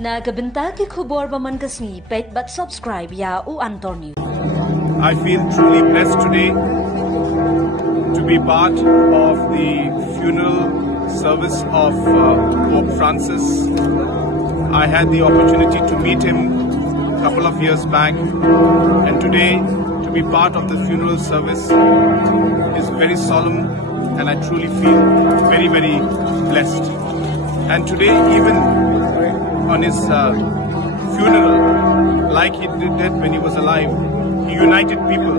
Nagabintagi kubor man kasni pet but subscribe ya u Antonio. I feel truly blessed today to be part of the funeral service of Pope Francis. I had the opportunity to meet him a couple of years back, and today to be part of the funeral service is very solemn, and I truly feel very, very blessed. And today, even on his funeral, like he did when he was alive, he united people.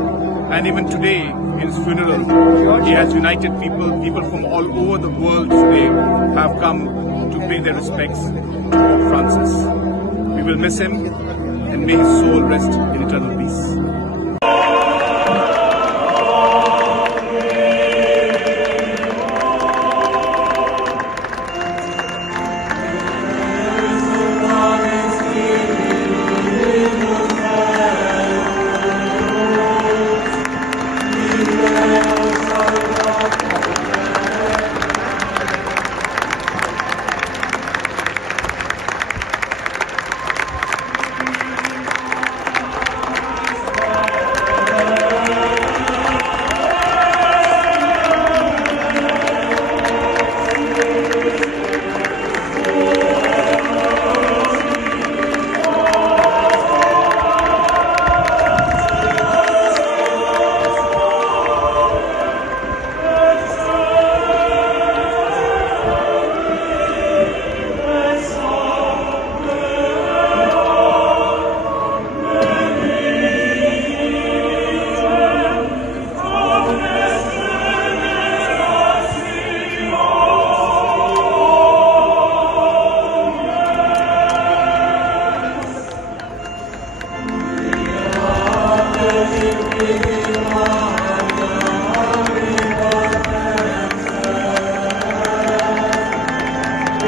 And even today, in his funeral, he has united people. People from all over the world today have come to pay their respects to Pope Francis. We will miss him, and may his soul rest in eternal peace.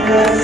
Yes,